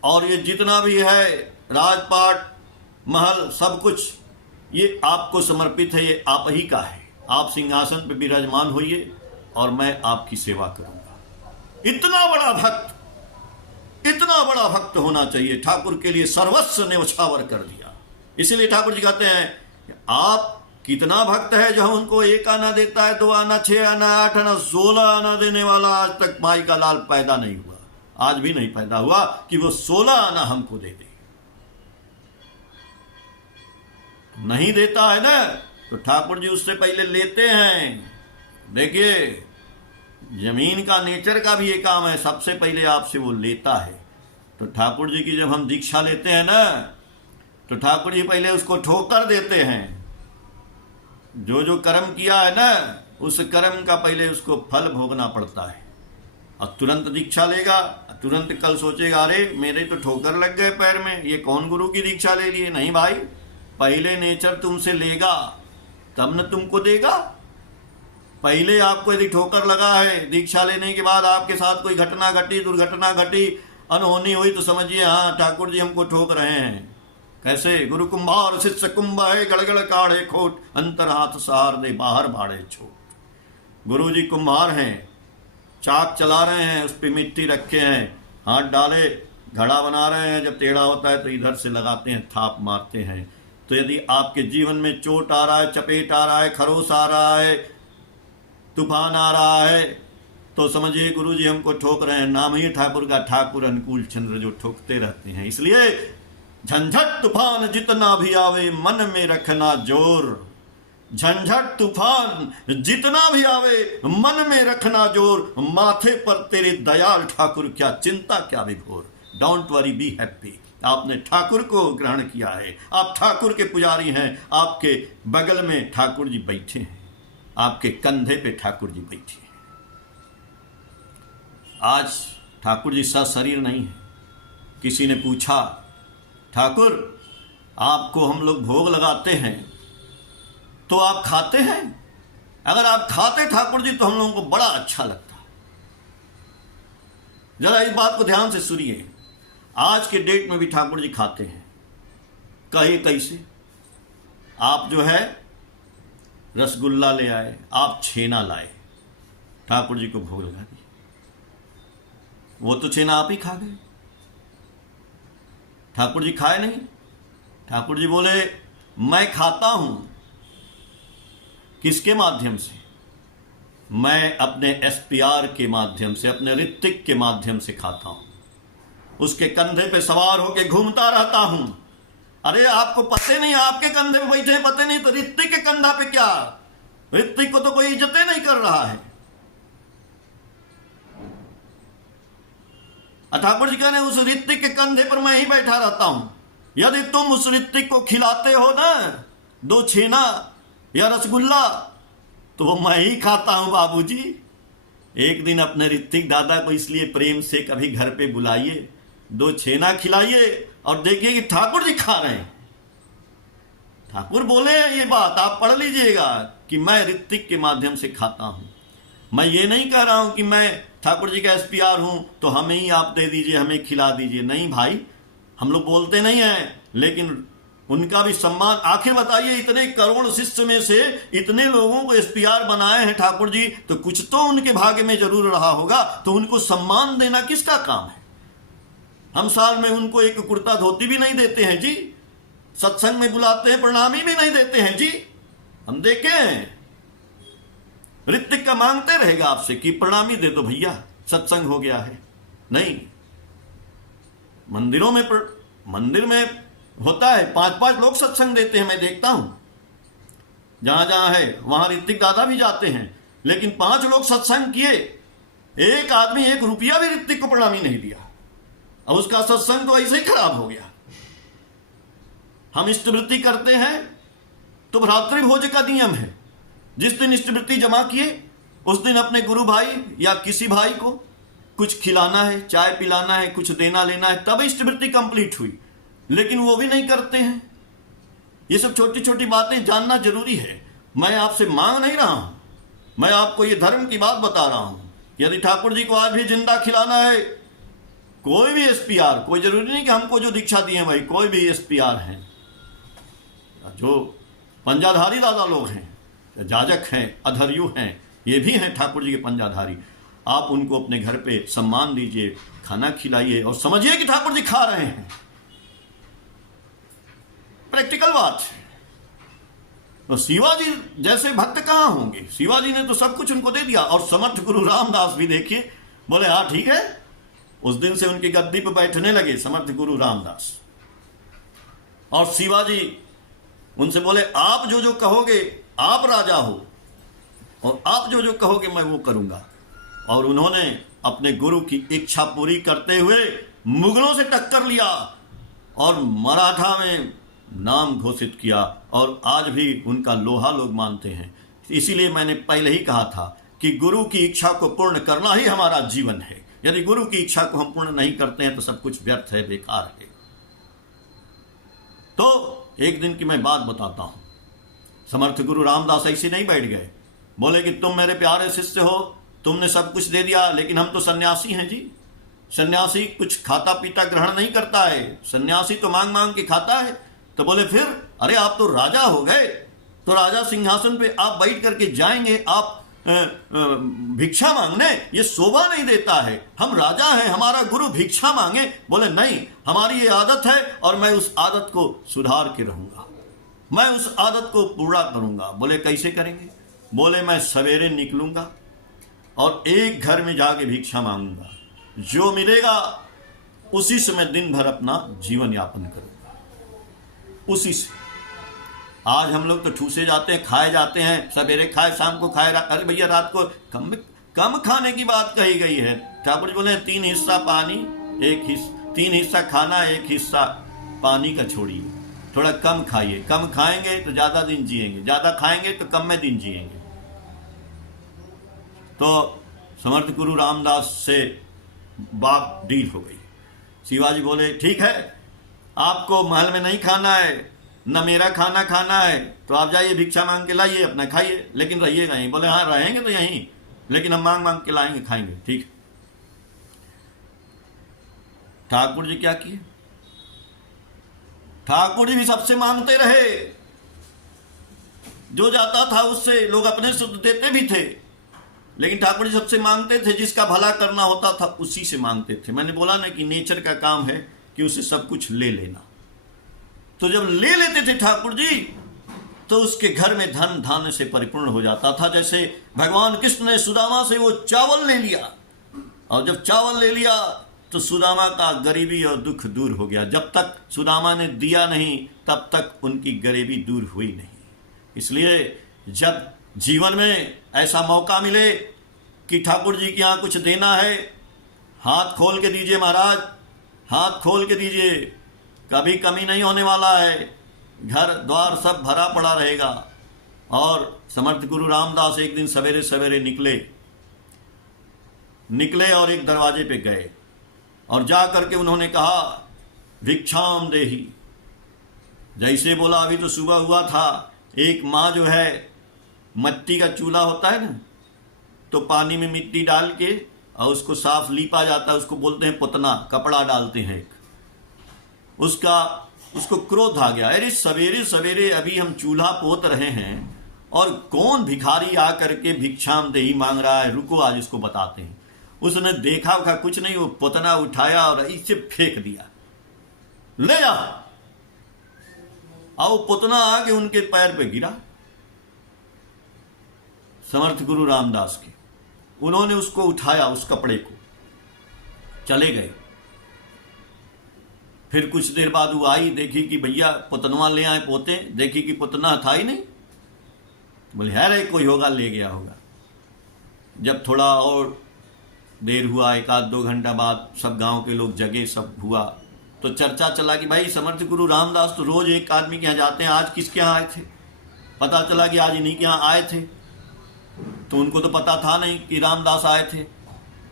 और ये जितना भी है राजपाट महल सब कुछ ये आपको समर्पित है, ये आप ही का है। आप सिंहासन पे विराजमान होइए और मैं आपकी सेवा करूंगा। इतना बड़ा भक्त होना चाहिए, ठाकुर के लिए सर्वस्व न्यौछावर कर दिया। इसीलिए ठाकुर जी कहते हैं आप कितना भक्त है जो उनको 1 आना देता है, 2 आना, 6 आना, 8 आना, 16 आना देने वाला आज तक माई का लाल पैदा नहीं हुआ, आज भी नहीं पैदा हुआ कि वो 16 आना हमको दे दे। नहीं देता है ना, तो ठाकुर जी उससे पहले लेते हैं। देखिए, जमीन का नेचर का भी ये काम है, सबसे पहले आपसे वो लेता है। तो ठाकुर जी की जब हम दीक्षा लेते हैं ना, तो ठाकुर जी पहले उसको ठोकर देते हैं। जो कर्म किया है ना, उस कर्म का पहले उसको फल भोगना पड़ता है। और तुरंत दीक्षा लेगा, तुरंत कल सोचेगा अरे मेरे तो ठोकर लग गए पैर में, ये कौन गुरु की दीक्षा ले लिए। नहीं भाई, पहले नेचर तुमसे लेगा तब न तुमको देगा। पहले आपको यदि ठोकर लगा है, दीक्षा लेने के बाद आपके साथ कोई घटना घटी, दुर्घटना घटी, अनहोनी हुई, तो समझिए हाँ ठाकुर जी हमको ठोक रहे हैं। कैसे? गुरु कुंभार शिष्य कुंभ है, गड़गड़ काढ़े खोट, अंतर हाथ सहार दे, बाहर बाड़े छोट। गुरु जी कुम्हार हैं, चाक चला रहे हैं, उस पर मिट्टी रखे हैं, हाथ डाले घड़ा बना रहे हैं। जब टेढ़ा होता है तो इधर से लगाते हैं, थाप मारते हैं। तो यदि आपके जीवन में चोट आ रहा है, चपेट आ रहा है, खरोस आ रहा है, तूफान आ रहा है, तो समझिए गुरु जी हमको ठोक रहे हैं। नाम ही ठाकुर का, ठाकुर अनुकूल चंद्र, जो ठोकते रहते हैं। इसलिए झंझट तूफान जितना भी आवे, मन में रखना जोर। झंझट तूफान जितना भी आवे, मन में रखना जोर। माथे पर तेरे दयाल ठाकुर, क्या चिंता क्या विभोर। Don't worry, be happy. आपने ठाकुर को ग्रहण किया है, आप ठाकुर के पुजारी हैं। आपके बगल में ठाकुर जी बैठे हैं, आपके कंधे पे ठाकुर जी बैठे हैं। आज ठाकुर जी सशरीर नहीं है। किसी ने पूछा, ठाकुर आपको हम लोग भोग लगाते हैं तो आप खाते हैं? अगर आप खाते ठाकुर जी तो हम लोगों को बड़ा अच्छा लगता। जरा इस बात को ध्यान से सुनिए। आज के डेट में भी ठाकुर जी खाते हैं। कहीं कैसे? आप जो है रसगुल्ला ले आए, आप छेना लाए, ठाकुर जी को भोग लगा दिया। वो तो छेना आप ही खा गए, ठाकुर जी खाए नहीं। ठाकुर जी बोले मैं खाता हूं। किसके माध्यम से? मैं अपने एसपीआर के माध्यम से, अपने ऋतिक के माध्यम से खाता हूं। उसके कंधे पे सवार होके घूमता रहता हूं। अरे आपको पते नहीं, आपके कंधे पे बैठे पते नहीं, तो ऋतिक के कंधा पे क्या? ऋतिक को तो कोई इज्जतें नहीं कर रहा है। ठाकुर जी कह रहे हैं उस ऋतिक के कंधे पर मैं ही बैठा रहता हूं। यदि तुम उस ऋतिक को खिलाते हो ना 2 छेना या रसगुल्ला तो वो मैं ही खाता हूं बाबूजी। एक दिन अपने ऋतिक दादा को इसलिए प्रेम से कभी घर पे बुलाइए, 2 छेना खिलाइए और देखिए कि ठाकुर जी खा रहे हैं। ठाकुर बोले हैं ये बात, आप पढ़ लीजिएगा कि मैं ऋतिक के माध्यम से खाता हूं। मैं ये नहीं कह रहा हूं कि मैं ठाकुर जी का एसपीआर हूं तो हमें ही आप दे दीजिए, हमें खिला दीजिए। नहीं भाई, हम लोग बोलते नहीं हैं, लेकिन उनका भी सम्मान। आखिर बताइए, इतने करोड़ शिष्य में से इतने लोगों को एसपीआर बनाए हैं ठाकुर जी, तो कुछ तो उनके भाग्य में जरूर रहा होगा। तो उनको सम्मान देना किसका काम है? हम साल में उनको एक कुर्ता धोती भी नहीं देते हैं जी, सत्संग में बुलाते हैं प्रणामी भी नहीं देते हैं जी। हम देखे हैं ऋतिक का मांगते रहेगा आपसे कि प्रणामी दे दो भैया, सत्संग हो गया है। नहीं, मंदिर में होता है 5-5 लोग सत्संग देते हैं, मैं देखता हूं जहां जहां है वहां ऋतिक दादा भी जाते हैं, लेकिन 5 लोग सत्संग किए, एक आदमी 1 रुपया भी ऋतिक को प्रणामी नहीं दिया, अब उसका सत्संग तो ऐसे ही खराब हो गया। हम इष्टवृत्ति करते हैं तो भ्रातृभोज का नियम है, जिस दिन इष्टवृत्ति जमा किए उस दिन अपने गुरु भाई या किसी भाई को कुछ खिलाना है, चाय पिलाना है, कुछ देना लेना है, तब इष्टवृत्ति कंप्लीट हुई। लेकिन वो भी नहीं करते हैं। ये सब छोटी छोटी बातें जानना जरूरी है। मैं आपसे मांग नहीं रहा हूं, मैं आपको ये धर्म की बात बता रहा हूं। यदि ठाकुर जी को आज भी जिंदा खिलाना है, कोई भी एसपीआर, कोई जरूरी नहीं कि हमको जो दीक्षा दी है भाई, कोई भी एसपीआर हैं, जो पंजाधारी दादा लोग हैं, जाजक हैं, अधर्यु हैं, ये भी हैं ठाकुर जी के पंजाधारी, आप उनको अपने घर पे सम्मान दीजिए, खाना खिलाइए और समझिए कि ठाकुर जी खा रहे हैं। प्रैक्टिकल बात है। तो शिवाजी जैसे भक्त कहां होंगे? शिवाजी ने तो सब कुछ उनको दे दिया। और समर्थ गुरु रामदास भी देखिए, बोले हाँ ठीक है, उस दिन से उनकी गद्दी पर बैठने लगे समर्थ गुरु रामदास। और शिवाजी उनसे बोले आप जो जो कहोगे, आप राजा हो और आप जो जो कहोगे मैं वो करूंगा। और उन्होंने अपने गुरु की इच्छा पूरी करते हुए मुगलों से टक्कर लिया और मराठा में नाम घोषित किया, और आज भी उनका लोहा लोग मानते हैं। इसीलिए मैंने पहले ही कहा था कि गुरु की इच्छा को पूर्ण करना ही हमारा जीवन है। यदि गुरु की इच्छा को हम पूर्ण नहीं करते हैं तो सब कुछ व्यर्थ है, बेकार है। तो एक दिन की मैं बात बताता हूं। समर्थ गुरु रामदास ऐसे नहीं बैठ गए, बोले कि तुम मेरे प्यारे शिष्य हो, तुमने सब कुछ दे दिया, लेकिन हम तो सन्यासी हैं जी। सन्यासी कुछ खाता पीता ग्रहण नहीं करता है, सन्यासी तो मांग मांग के खाता है। तो बोले फिर, अरे आप तो राजा हो गए, तो राजा सिंहासन पे आप बैठ करके जाएंगे, आप भिक्षा मांगने, ये शोभा नहीं देता है। हम राजा हैं, हमारा गुरु भिक्षा मांगे। बोले नहीं, हमारी ये आदत है और मैं उस आदत को सुधार के रहूंगा, मैं उस आदत को पूरा करूंगा। बोले कैसे करेंगे? बोले मैं सवेरे निकलूंगा और एक घर में जाके भिक्षा मांगूंगा, जो मिलेगा उसी से मैं दिन भर अपना जीवन यापन करूंगा, उसी से। आज हम लोग तो ठूसे जाते हैं, खाए जाते हैं, सवेरे खाए शाम को खाए। अरे भैया रात को कम खाने की बात कही गई है। ठाकुर जी बोले 3 हिस्सा पानी, 3 हिस्सा खाना, 1 हिस्सा पानी का छोड़िए। थोड़ा कम खाइए, कम खाएंगे तो ज्यादा दिन जिएंगे, ज्यादा खाएंगे तो कम में दिन जिएंगे। तो समर्थ गुरु रामदास से बात डील हो गई। शिवाजी बोले ठीक है, आपको महल में नहीं खाना है, न मेरा खाना खाना है, तो आप जाइए भिक्षा मांग के लाइए, अपना खाइए, लेकिन रहिएगा यहीं। बोले हाँ रहेंगे तो यहीं, लेकिन हम मांग मांग के लाएंगे, खाएंगे। ठीक। ठाकुर जी क्या किए? ठाकुर जी भी सबसे मांगते रहे, जो जाता था उससे लोग अपने से देते भी थे, लेकिन ठाकुर जी सबसे मांगते थे, जिसका भला करना होता था उसी से मांगते थे। मैंने बोला ना कि नेचर का काम है कि उसे सब कुछ ले लेना। तो जब ले लेते थे ठाकुर जी, तो उसके घर में धन धान्य से परिपूर्ण हो जाता था। जैसे भगवान कृष्ण ने सुदामा से वो चावल ले लिया, और जब चावल ले लिया तो सुदामा का गरीबी और दुख दूर हो गया। जब तक सुदामा ने दिया नहीं, तब तक उनकी गरीबी दूर हुई नहीं। इसलिए जब जीवन में ऐसा मौका मिले कि ठाकुर जी के यहाँ कुछ देना है, हाथ खोल के दीजिए महाराज, हाथ खोल के दीजिए, कभी कमी नहीं होने वाला है, घर द्वार सब भरा पड़ा रहेगा। और समर्थ गुरु रामदास एक दिन सवेरे सवेरे निकले और एक दरवाजे पे गए और जा करके उन्होंने कहा भिक्षाम देहि। जैसे बोला अभी तो सुबह हुआ था, एक माँ जो है मिट्टी का चूल्हा होता है ना, तो पानी में मिट्टी डाल के और उसको साफ लीपा जाता है, उसको बोलते हैं पुतना, कपड़ा डालते हैं एक, उसको क्रोध आ गया, अरे सवेरे सवेरे अभी हम चूल्हा पोत रहे हैं और कौन भिखारी आ करके भिक्षाम देही मांग रहा है, रुको आज इसको बताते हैं। उसने देखा उखा कुछ नहीं, वो पुतना उठाया और इसे फेंक दिया, ले जा। और पुतना आके उनके पैर पे गिरा, समर्थ गुरु रामदास के। उन्होंने उसको उठाया, उस कपड़े को, चले गए। फिर कुछ देर बाद वो आई, देखी कि भैया पुतनवा ले आए पोते, देखी कि पुतना था ही नहीं, बोले है कोई होगा ले गया होगा। जब थोड़ा और देर हुआ, एक आध 2 घंटा बाद सब गांव के लोग जगे, सब हुआ, तो चर्चा चला कि भाई समर्थ गुरु रामदास तो रोज एक आदमी के यहाँ जाते हैं, आज किसके यहाँ आए थे? पता चला कि आज इन्हीं के यहाँ आए थे। तो उनको तो पता था नहीं कि रामदास आए थे।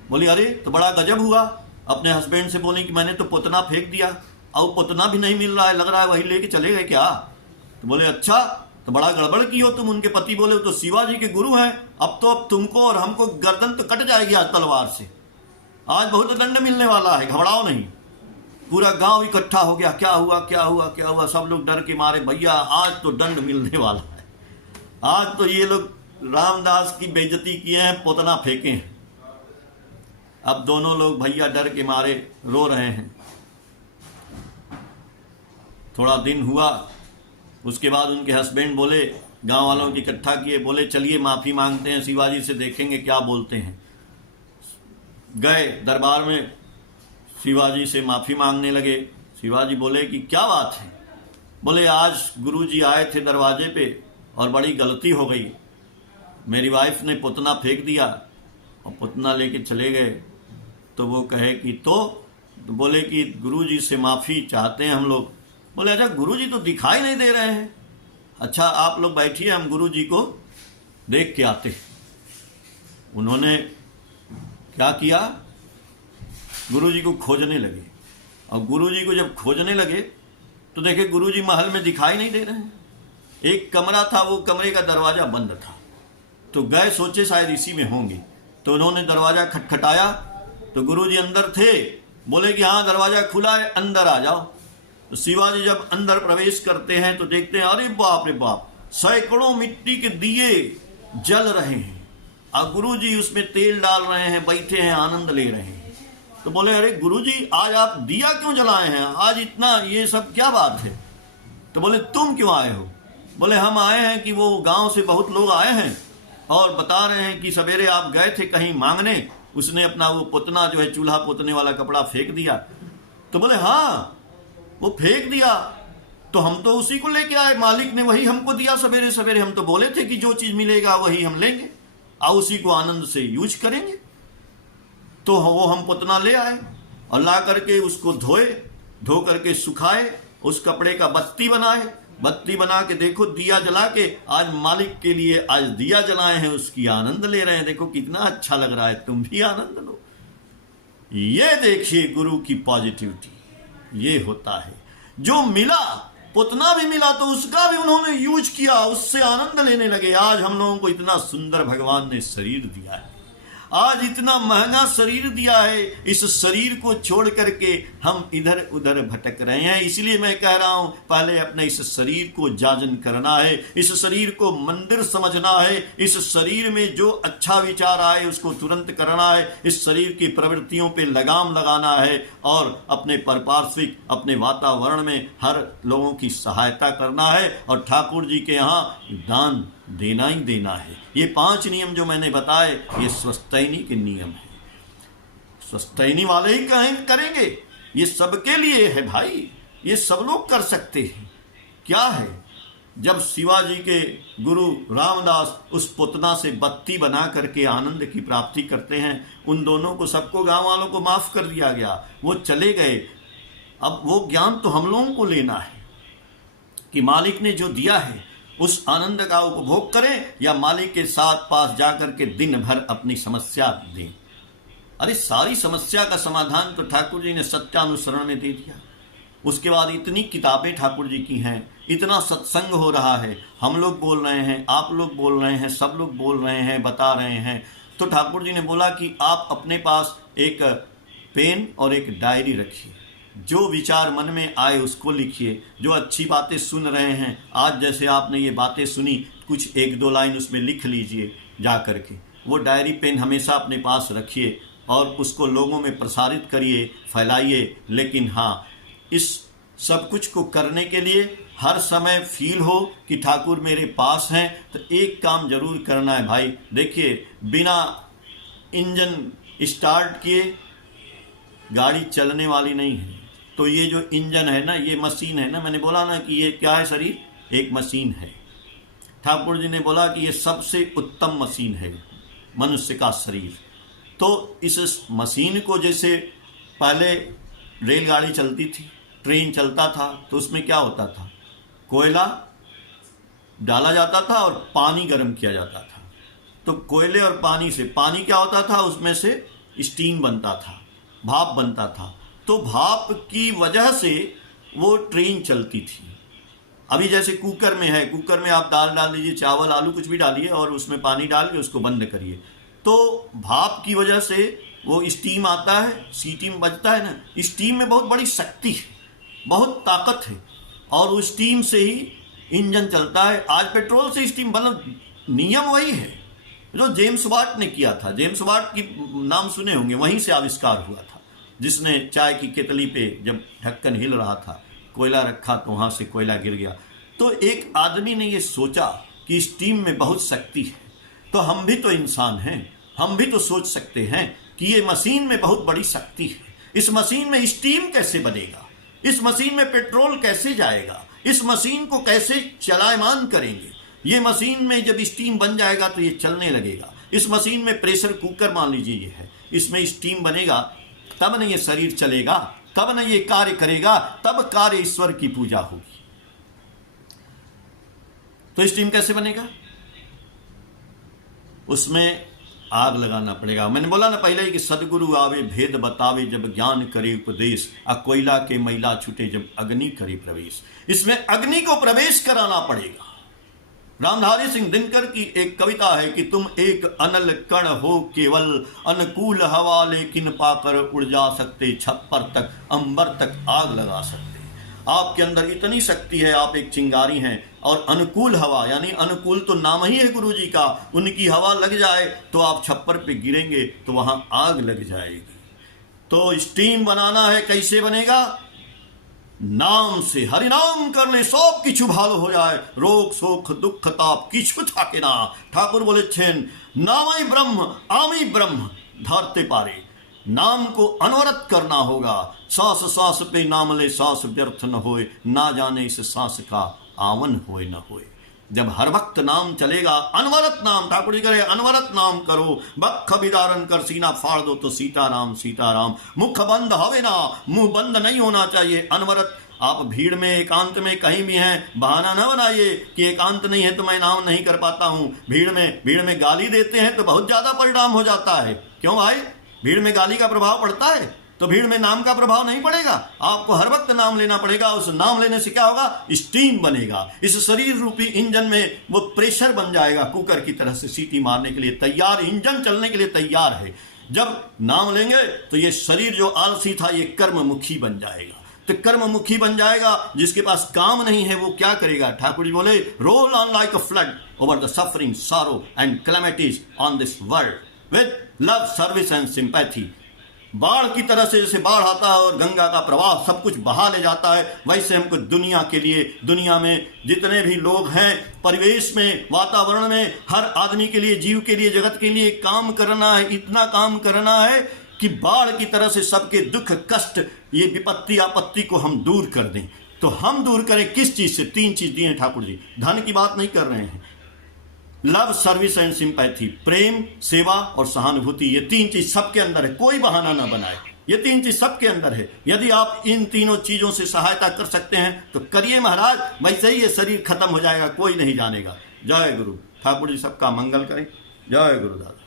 बोली अरे तो बड़ा गजब हुआ। अपने हस्बैंड से बोली कि मैंने तो पुतना फेंक दिया और पुतना भी नहीं मिल रहा है, लग रहा है वही लेके चले गए क्या? तो बोले अच्छा, तो बड़ा गड़बड़ की हो तुम। उनके पति बोले तो शिवाजी के गुरु हैं, अब तुमको और हमको गर्दन तो कट जाएगी आज तलवार से, आज बहुत दंड मिलने वाला है, घबराओ नहीं। पूरा गांव इकट्ठा हो गया, क्या हुआ क्या हुआ क्या हुआ? सब लोग डर के मारे, भैया आज तो दंड मिलने वाला है, आज तो ये लोग रामदास की बेइज्जती किए हैं, पुतना फेंके हैं। अब दोनों लोग भैया डर के मारे रो रहे हैं। थोड़ा दिन हुआ, उसके बाद उनके हस्बैंड बोले, गांव वालों की इकट्ठा किए, बोले चलिए माफी मांगते हैं शिवाजी से, देखेंगे क्या बोलते हैं। गए दरबार में, शिवाजी से माफी मांगने लगे। शिवाजी बोले कि क्या बात है? बोले आज गुरुजी आए थे दरवाजे पे और बड़ी गलती हो गई, मेरी वाइफ ने पुतना फेंक दिया और पुतना लेके चले गए। तो वो कहे कि तो बोले कि गुरुजी से माफी चाहते हैं हम लोग। बोले अच्छा गुरुजी तो दिखाई नहीं दे रहे हैं, अच्छा आप लोग बैठिए, हम गुरुजी को देख के आते। उन्होंने क्या किया, गुरुजी को खोजने लगे। और गुरुजी को जब खोजने लगे तो देखे गुरुजी महल में दिखाई नहीं दे रहे हैं। एक कमरा था, वो कमरे का दरवाजा बंद था। तो गए, सोचे शायद इसी में होंगे, तो उन्होंने दरवाजा खटखटाया तो गुरुजी अंदर थे। बोले कि हाँ दरवाजा खुला है, अंदर आ जाओ। तो शिवाजी जब अंदर प्रवेश करते हैं तो देखते हैं अरे बाप रे बाप, सैकड़ों मिट्टी के दिए जल रहे हैं और गुरुजी उसमें तेल डाल रहे हैं, बैठे हैं, आनंद ले रहे हैं। तो बोले अरे गुरुजी आज आप दिया क्यों जलाए हैं, आज इतना ये सब क्या बात है? तो बोले तुम क्यों आए हो? बोले हम आए हैं कि वो गांव से बहुत लोग आए हैं और बता रहे हैं कि सवेरे आप गए थे कहीं मांगने, उसने अपना वो पुतना जो है चूल्हा पोतने वाला कपड़ा फेंक दिया। तो बोले हाँ वो फेंक दिया, तो हम तो उसी को लेके आए, मालिक ने वही हमको दिया सवेरे सवेरे, हम तो बोले थे कि जो चीज मिलेगा वही हम लेंगे और उसी को आनंद से यूज करेंगे। तो वो हम पुतना ले आए और ला करके उसको धो करके सुखाए, उस कपड़े का बत्ती बनाए, बत्ती बना के देखो दिया जला के आज मालिक के लिए आज दिया जलाए हैं, उसकी आनंद ले रहे हैं। देखो कितना अच्छा लग रहा है, तुम भी आनंद लो। ये देखिए गुरु की पॉजिटिविटी, ये होता है। जो मिला, पुतना भी मिला तो उसका भी उन्होंने यूज किया, उससे आनंद लेने लगे। आज हम लोगों को इतना सुंदर भगवान ने शरीर दिया है, आज इतना महंगा शरीर दिया है, इस शरीर को छोड़ करके हम इधर उधर भटक रहे हैं। इसलिए मैं कह रहा हूं पहले अपने इस शरीर को जाजन करना है, इस शरीर को मंदिर समझना है, इस शरीर में जो अच्छा विचार आए उसको तुरंत करना है, इस शरीर की प्रवृत्तियों पे लगाम लगाना है और अपने परपार्श्विक अपने वातावरण में हर लोगों की सहायता करना है और ठाकुर जी के यहाँ दान देना ही देना है। ये 5 नियम जो मैंने बताए ये स्वस्थैनी के नियम है, स्वस्थैनी वाले ही करेंगे, ये सबके लिए है भाई, ये सब लोग कर सकते हैं। क्या है जब शिवाजी के गुरु रामदास उस पुतना से बत्ती बना करके आनंद की प्राप्ति करते हैं, उन दोनों को, सबको, गांव वालों को माफ कर दिया गया, वो चले गए। अब वो ज्ञान तो हम लोगों को लेना है कि मालिक ने जो दिया है उस आनंद का उपभोग करें या मालिक के साथ पास जाकर के दिन भर अपनी समस्या दें। अरे सारी समस्या का समाधान तो ठाकुर जी ने सत्यानुसरण में दे दिया। उसके बाद इतनी किताबें ठाकुर जी की हैं, इतना सत्संग हो रहा है, हम लोग बोल रहे हैं, आप लोग बोल रहे हैं, सब लोग बोल रहे हैं, बता रहे हैं। तो ठाकुर जी ने बोला कि आप अपने पास एक पेन और एक डायरी रखिए, जो विचार मन में आए उसको लिखिए, जो अच्छी बातें सुन रहे हैं, आज जैसे आपने ये बातें सुनी, कुछ 1-2 लाइन उसमें लिख लीजिए जा करके। वो डायरी पेन हमेशा अपने पास रखिए और उसको लोगों में प्रसारित करिए, फैलाइए। लेकिन हाँ, इस सब कुछ को करने के लिए हर समय फील हो कि ठाकुर मेरे पास हैं, तो एक काम जरूर करना है भाई। देखिए, बिना इंजन स्टार्ट किए गाड़ी चलने वाली नहीं है। तो ये जो इंजन है ना, ये मशीन है ना, मैंने बोला ना कि ये क्या है, शरीर एक मशीन है। ठाकुर जी ने बोला कि ये सबसे उत्तम मशीन है मनुष्य का शरीर। तो इस मशीन को, जैसे पहले रेलगाड़ी चलती थी, ट्रेन चलता था, तो उसमें क्या होता था, कोयला डाला जाता था और पानी गर्म किया जाता था। तो कोयले और पानी से, पानी क्या होता था, उसमें से स्टीम बनता था, भाप बनता था। तो भाप की वजह से वो ट्रेन चलती थी। अभी जैसे कुकर में है, कुकर में आप दाल डाल दीजिए, चावल, आलू, कुछ भी डालिए और उसमें पानी डाल के उसको बंद करिए, तो भाप की वजह से वो स्टीम आता है, सीटी में बजता है ना। स्टीम में बहुत बड़ी शक्ति है, बहुत ताकत है, और उस स्टीम से ही इंजन चलता है। आज पेट्रोल से स्टीम, मतलब नियम वही है जो जेम्स वाट ने किया था। जेम्स वाट की नाम सुने होंगे, वहीं से आविष्कार हुआ था, जिसने चाय की केतली पे जब ढक्कन हिल रहा था, कोयला रखा तो वहां से कोयला गिर गया। तो एक आदमी ने ये सोचा कि स्टीम में बहुत शक्ति है, तो हम भी तो इंसान हैं, हम भी तो सोच सकते हैं कि ये मशीन में बहुत बड़ी शक्ति है। इस मशीन में स्टीम कैसे बनेगा, इस मशीन में पेट्रोल कैसे जाएगा, इस मशीन को कैसे चलायमान करेंगे। ये मशीन में जब स्टीम बन जाएगा तो ये चलने लगेगा। इस मशीन में प्रेशर कुकर मान लीजिए ये है, इसमें स्टीम बनेगा, तब न ये शरीर चलेगा, तब न ये कार्य करेगा, तब कार्य ईश्वर की पूजा होगी। तो स्टीम कैसे बनेगा, उसमें आग लगाना पड़ेगा। मैंने बोला ना पहले ही कि सदगुरु आवे भेद बतावे, जब ज्ञान करे उपदेश, कोयला के मैला छूटे जब अग्नि करे प्रवेश। इसमें अग्नि को प्रवेश कराना पड़ेगा। रामधारी सिंह दिनकर की एक कविता है कि तुम एक अनल कण हो केवल, अनुकूल हवा लेकिन पाकर उड़ जा सकते, छप्पर तक अंबर तक आग लगा सकते। आपके अंदर इतनी शक्ति है, आप एक चिंगारी हैं, और अनुकूल हवा, यानी अनुकूल तो नाम ही है गुरु जी का, उनकी हवा लग जाए तो आप छप्पर पे गिरेंगे तो वहां आग लग जाएगी। तो स्टीम बनाना है, कैसे बनेगा, नाम से। हरि नाम करने सब किछु भालो हो जाए, रोग शोक दुख ताप किछु थाके ना। ठाकुर बोले छेन, नामई ब्रह्म आमी ब्रह्म धरते पारे। नाम को अनवरत करना होगा, सांस सांस पे नाम ले, सांस व्यर्थ न होए, ना जाने इस सांस का आवन होए न होए। जब हर वक्त नाम चलेगा, अनवरत नाम, ठाकुर जी करे अनवरत नाम करो, बख विदारण कर सीना फाड़ दो तो सीताराम सीताराम। मुख बंद हवे ना, मुंह बंद नहीं होना चाहिए, अनवरत। आप भीड़ में एकांत में कहीं भी हैं, बहाना न बनाइए कि एकांत नहीं है तो मैं नाम नहीं कर पाता हूं। भीड़ में गाली देते हैं तो बहुत ज्यादा परिणाम हो जाता है। क्यों भाई, भीड़ में गाली का प्रभाव पड़ता है तो भीड़ में नाम का प्रभाव नहीं पड़ेगा। आपको हर वक्त नाम लेना पड़ेगा। उस नाम लेने से क्या होगा, स्टीम बनेगा। इस शरीर रूपी इंजन में वो प्रेशर बन जाएगा, कुकर की तरह से सीटी मारने के लिए तैयार, इंजन चलने के लिए तैयार है। जब नाम लेंगे तो ये शरीर जो आलसी था ये कर्ममुखी बन जाएगा। तो कर्ममुखी बन जाएगा। जिसके पास काम नहीं है वो क्या करेगा, ठाकुर जी बोले, roll on like a flood over the suffering sorrow and calamities on this world with love service and sympathy. बाढ़ की तरह से जैसे बाढ़ आता है और गंगा का प्रवाह सब कुछ बहा ले जाता है, वैसे हमको दुनिया के लिए, दुनिया में जितने भी लोग हैं, परिवेश में, वातावरण में, हर आदमी के लिए, जीव के लिए, जगत के लिए काम करना है। इतना काम करना है कि बाढ़ की तरह से सबके दुख कष्ट, ये विपत्ति आपत्ति को हम दूर कर दें। तो हम दूर करें किस चीज से? 3 चीज दी हैं ठाकुर जी, धन की बात नहीं कर रहे हैं। लव, सर्विस एंड सिंपैथी, प्रेम, सेवा और सहानुभूति, ये 3 चीज सबके अंदर है, कोई बहाना ना बनाए। ये 3 चीज सबके अंदर है। यदि आप इन तीनों चीजों से सहायता कर सकते हैं तो करिए महाराज, वैसे ही ये शरीर खत्म हो जाएगा, कोई नहीं जानेगा। जय गुरु। ठाकुर जी सबका मंगल करें। जय गुरुदास।